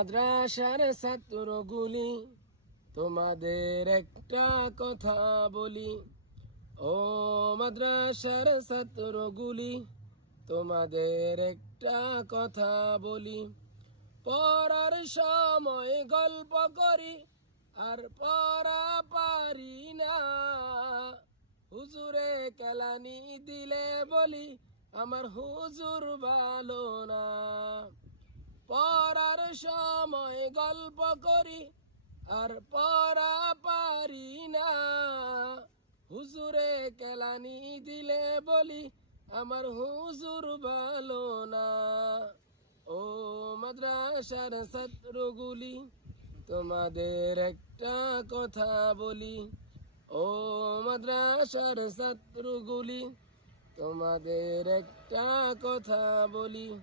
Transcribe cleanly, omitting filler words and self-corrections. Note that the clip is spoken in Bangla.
মাদ্রাসার ছাত্রগুলি, তোমাদের একটা কথা বলি। ও মাদ্রাসার ছাত্রগুলি, তোমাদের একটা কথা বলি। পড়ার সময় গল্প করি, আর পড়া পারি না। হুজুরে কেলানি দিলে বলি, আমার হুজুর ভালো না। পড়ার সময় গল্প করি, আর পড়া পারি না। হুজুরে কেলানি দিলে বলি, আমার হুজুর ভালো না। ও মাদ্রাসার ছাত্রগুলি, তোমাদের একটা কথা বলি। ও মাদ্রাসার ছাত্রগুলি, তোমাদের একটা কথা বলি।